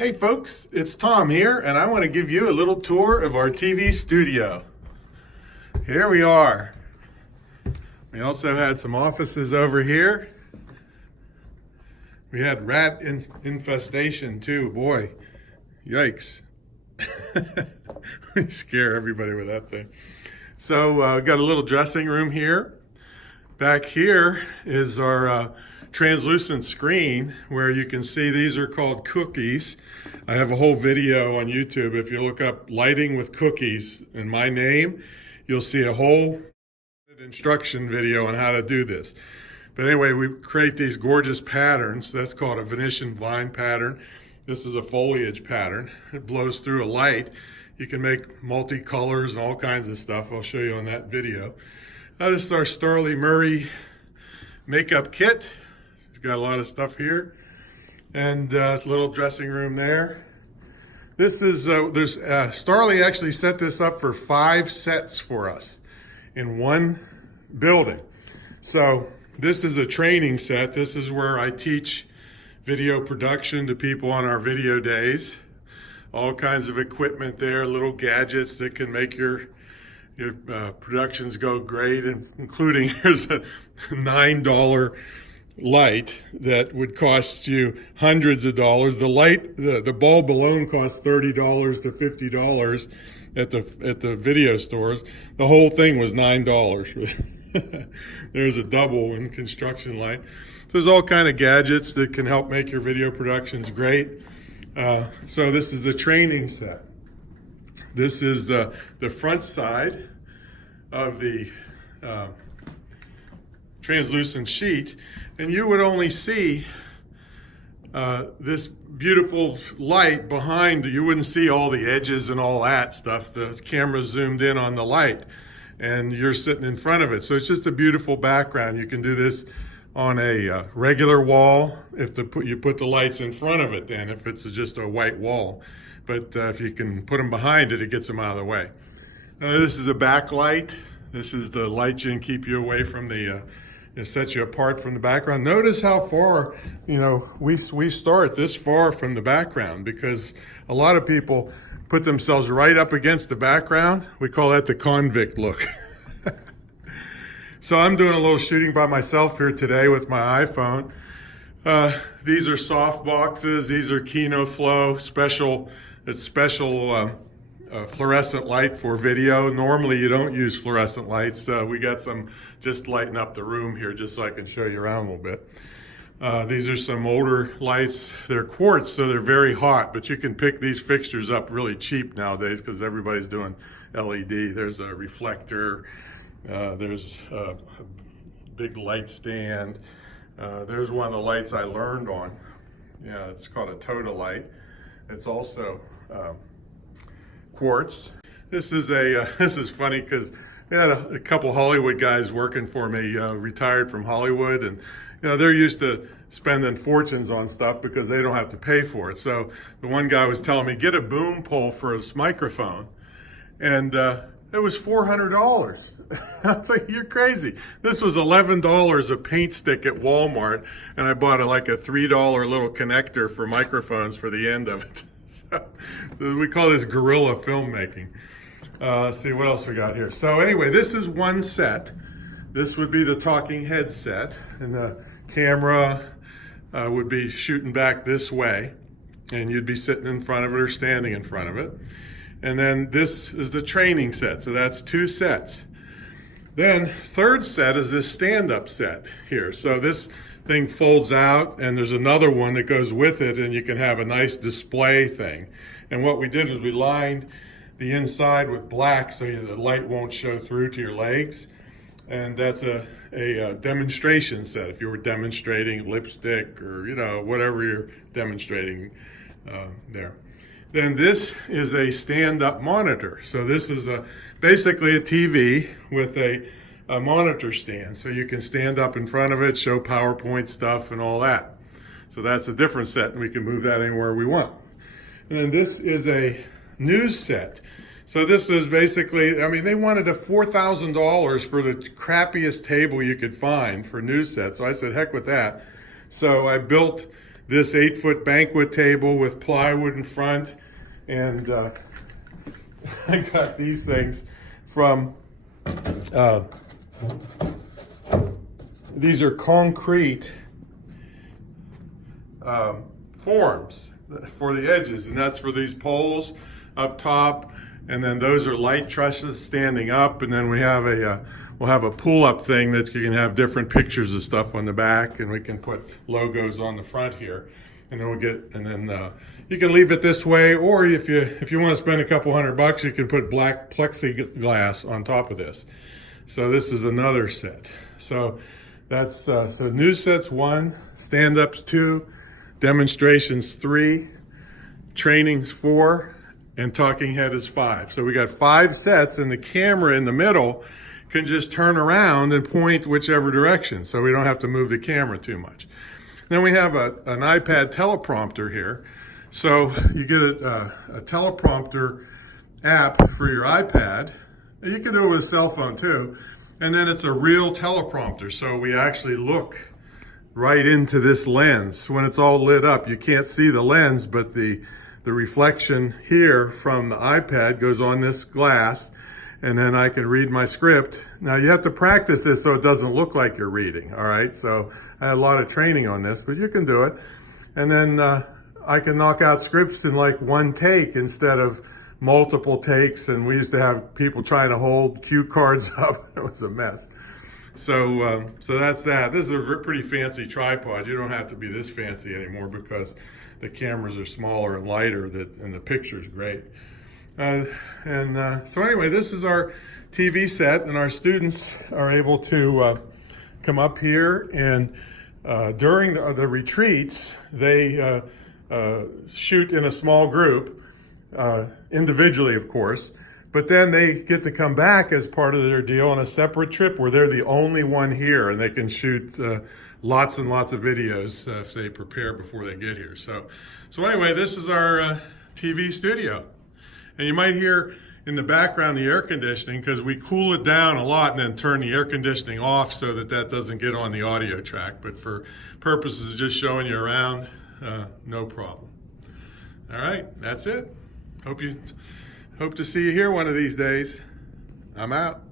Hey folks, it's Tom here, and I want to give you a little tour of our TV studio. Here we are. We also had some offices over here. We had rat infestation too, boy, yikes. We scare everybody with that thing. So got a little dressing room here. Back here is our translucent screen where you can see these are called cookies. I have a whole video on YouTube. If you look up lighting with cookies and my name, you'll see a whole instruction video on how to do this. But anyway, we create these gorgeous patterns. That's called a Venetian vine pattern. This is a foliage pattern. It blows through a light. You can make multicolors and all kinds of stuff. I'll show you on that video. This is our Starley Murray makeup kit. It's got a lot of stuff here. And it's a little dressing room there. This is, Starley actually set this up for 5 sets for us in one building. So this is a training set. This is where I teach video production to people on our video days. All kinds of equipment there, little gadgets that can make your productions go great, including here's a $9 light that would cost you hundreds of dollars. The light, the bulb alone costs $30 to $50 at the video stores. The whole thing was $9. There's a double in construction light. There's all kind of gadgets that can help make your video productions great. So this is the training set. This is the front side of the translucent sheet, and you would only see this beautiful light behind. You wouldn't see all the edges and all that stuff. The camera zoomed in on the light, and you're sitting in front of it. So it's just a beautiful background. You can do this on a regular wall if you put the lights in front of it, then if it's just a white wall. But if you can put them behind it, it gets them out of the way. This is a backlight. This is the light you can keep you away from the, it sets you apart from the background. Notice how far, we start this far from the background, because a lot of people put themselves right up against the background. We call that the convict look. So I'm doing a little shooting by myself here today with my iPhone. These are soft boxes. These are Kino Flow special fluorescent light for video. Normally you don't use fluorescent lights. We got some just lighting up the room here just so I can show you around a little bit. These are some older lights. They're quartz, so they're very hot, but you can pick these fixtures up really cheap nowadays because everybody's doing LED. There's a reflector. There's a big light stand. There's one of the lights I learned on. Yeah, it's called a Toda light. It's also quartz. This is funny because I had a couple Hollywood guys working for me, retired from Hollywood, and they're used to spending fortunes on stuff because they don't have to pay for it. So the one guy was telling me, get a boom pole for his microphone, and it was $400. I was like, you're crazy. This was $11 a paint stick at Walmart, and I bought like a $3 little connector for microphones for the end of it. So we call this guerrilla filmmaking. Let's see what else we got here. So anyway, this is one set. This would be the talking head set, and the camera would be shooting back this way, and you'd be sitting in front of it or standing in front of it. And then this is the training set, so that's 2 sets. Then third set is this stand-up set here. So this thing folds out, and there's another one that goes with it, and you can have a nice display thing. And what we did is we lined the inside with black so the light won't show through to your legs. And that's a demonstration set if you were demonstrating lipstick or whatever you're demonstrating there. Then this is a stand-up monitor. So this is basically a TV with a monitor stand. So you can stand up in front of it, show PowerPoint stuff and all that. So that's a different set, and we can move that anywhere we want. And then this is a news set. So this is basically, they wanted $4,000 for the crappiest table you could find for news set. So I said, heck with that. So I built this 8-foot banquet table with plywood in front, and I got these things from, these are concrete forms for the edges, and that's for these poles up top, and then those are light trusses standing up, and then we have we'll have a pull-up thing that you can have different pictures of stuff on the back, and we can put logos on the front here, and then you can leave it this way, or if you want to spend a couple $100, you can put black plexiglass on top of this. So this is another set. So that's so news sets 1, stand-ups 2, demonstrations 3, trainings 4, and talking head is 5. So we got 5 sets, and the camera in the middle can just turn around and point whichever direction, so we don't have to move the camera too much. Then we have an iPad teleprompter here. So you get a teleprompter app for your iPad. You can do it with a cell phone too. And then it's a real teleprompter, so we actually look right into this lens. When it's all lit up, you can't see the lens, but the reflection here from the iPad goes on this glass, and then I can read my script. Now you have to practice this so it doesn't look like you're reading, all right? So I had a lot of training on this, but you can do it. And then I can knock out scripts in like one take instead of multiple takes, and we used to have people trying to hold cue cards up. It was a mess. So that's that. This is a pretty fancy tripod. You don't have to be this fancy anymore because the cameras are smaller and lighter, and the picture's great. So anyway, this is our TV set, and our students are able to come up here, and during the retreats, they shoot in a small group, individually, of course, but then they get to come back as part of their deal on a separate trip where they're the only one here, and they can shoot lots and lots of videos if they prepare before they get here. So anyway, this is our TV studio. And you might hear in the background the air conditioning, because we cool it down a lot and then turn the air conditioning off so that doesn't get on the audio track. But for purposes of just showing you around, no problem. All right, that's it. Hope to see you here one of these days. I'm out.